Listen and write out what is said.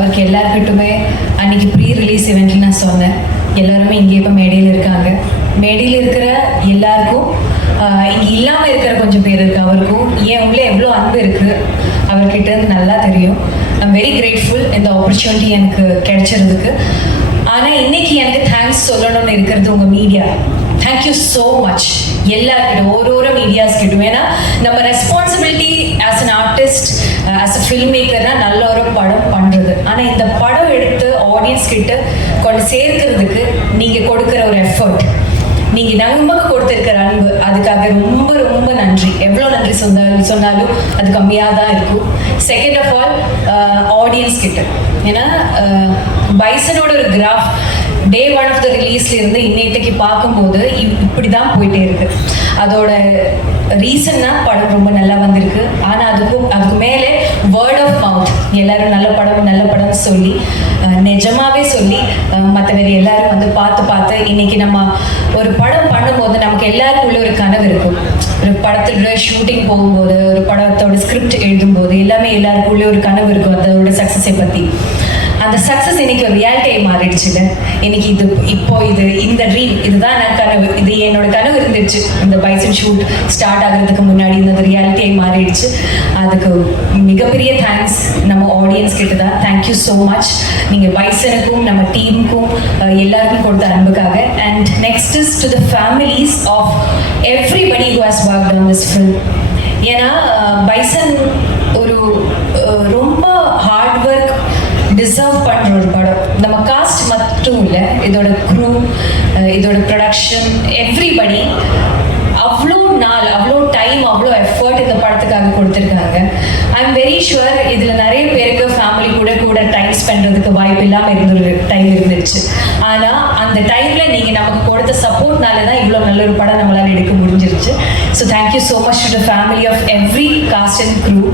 அவருக்கு எல்லாருக்கிட்டுமே அன்றைக்கி pre release இவெண்ட்டில் நான் சொன்னேன், எல்லாருமே இங்கே இப்போ மேடையில் இருக்காங்க. மேடையில் இருக்கிற எல்லாருக்கும் இங்கே இல்லாமல் இருக்கிற கொஞ்சம் பேர் இருக்குது, அவருக்கும் ஏன் உள்ளே எவ்வளோ அன்பு இருக்குது அவர்கிட்ட நல்லா தெரியும். ஐம் வெரி கிரேட்ஃபுல் இந்த ஆப்பர்ச்சுனிட்டி எனக்கு கிடைச்சிருந்துக்கு. ஆனால் இன்னைக்கு எனக்கு தேங்க்ஸ் சொல்லணும்னு இருக்கிறது உங்கள் மீடியா. தேங்க்யூ ஸோ மச் எல்லாருக்கிட்ட, ஒரு மீடியாஸ் கிட்டும். ஏன்னா நம்ம responsibility as an artist, as a film மேக்கர்னா நல்ல ஒரு படம் பண்ணுறது. ஆனால் இந்த படம் எடுத்து ஆடியன்ஸ் கிட்ட கொண்டு சேர்க்கிறதுக்கு நீங்கள் கொடுக்குற ஒரு எஃபர்ட், நீங்கள் நமக்கு கொடுத்துருக்கிற அன்பு, அதுக்காக ரொம்ப ரொம்ப நன்றி. எவ்வளோ நன்றி சொன்னாலும் அது கம்மியாக தான் இருக்கும். செகண்ட் ஆஃப் ஆல் ஆடியன்ஸ் கிட்ட, ஏன்னா பைசனோட ஒரு கிராஃப் டே 1 ஆஃப் த ரிலீஸ்ல இருந்து இன்னைக்கு பார்க்கும்போது இப்படி தான் போயிட்டே இருக்கு. அதோட ரீசன்னா படம் ரொம்ப நல்லா வந்திருக்கு. ஆனால் அதுக்கு மேலே வேர்ட் ஆஃப் மவுத், எல்லாரும் நல்ல படம் சொல்லி நிஜமாவே சொல்லி மற்றவர் எல்லாரும் வந்து பார்த்து இன்னைக்கு நம்ம ஒரு படம் பண்ணும்போது நமக்கு எல்லாருக்குள்ள ஒரு கனவு இருக்கும். ஒரு படத்தோட ஷூட்டிங் போகும்போது, ஒரு படத்தோட ஸ்கிரிப்ட் எழுதும்போது எல்லாமே எல்லாருக்குள்ளே ஒரு கனவு இருக்கும் அதோட சக்ஸஸை பற்றி. அந்த சக்ஸஸ் இன்னைக்கு ஒரு ரியாலிட்டியை மாறிடுச்சுங்க. இன்னைக்கு இந்த ட்ரீம், இதுதான் நான் கனவு, இது என்னோட கனவு இருந்துச்சு. இந்த பைசன் ஷூட் ஸ்டார்ட் ஆகிறதுக்கு முன்னாடி இந்த ரியாலிட்டியை மாறிடுச்சு. அதுக்கு மிகப்பெரிய தேங்க்ஸ் நம்ம ஆடியன்ஸ் கிட்ட தான். Thank you so much. நீங்கள் பைசனுக்கும் நம்ம டீமுக்கும் எல்லாருக்கும் கொடுத்த அன்புக்காக. And next is to the families of everybody who has worked on this film. ஏன்னா பைசன் ஒரு ரொம்ப ஹார்ட் ஒர்க் டிசர்வ் பண்ணுற ஒரு படம். நம்ம காஸ்ட் மட்டும் இல்லை, இதோட க்ரூ, இதோட ப்ரொடக்ஷன், எவ்ரிபடி அவ்வளோ நாள், அவ்வளோ டைம், அவ்வளோ எஃபர்ட் இந்த படத்துக்காக கொடுத்துருக்காங்க. ஐ எம் வெரி ஷுவர் இதில் நிறைய பேருக்கு ஃபேமிலி கூட டைம் ஸ்பெண்ட்றதுக்கு வாய்ப்பு இல்லாமல் டைம் இருந்துச்சு. ஆனால் அந்த டைமில் நீங்கள் நமக்கு கொடுத்த சப்போர்ட்னால தான் இவ்வளோ நல்ல ஒரு படம் நம்மளால் எடுக்க முடிஞ்சிருச்சு. So thank you so much to the family of every cast and crew.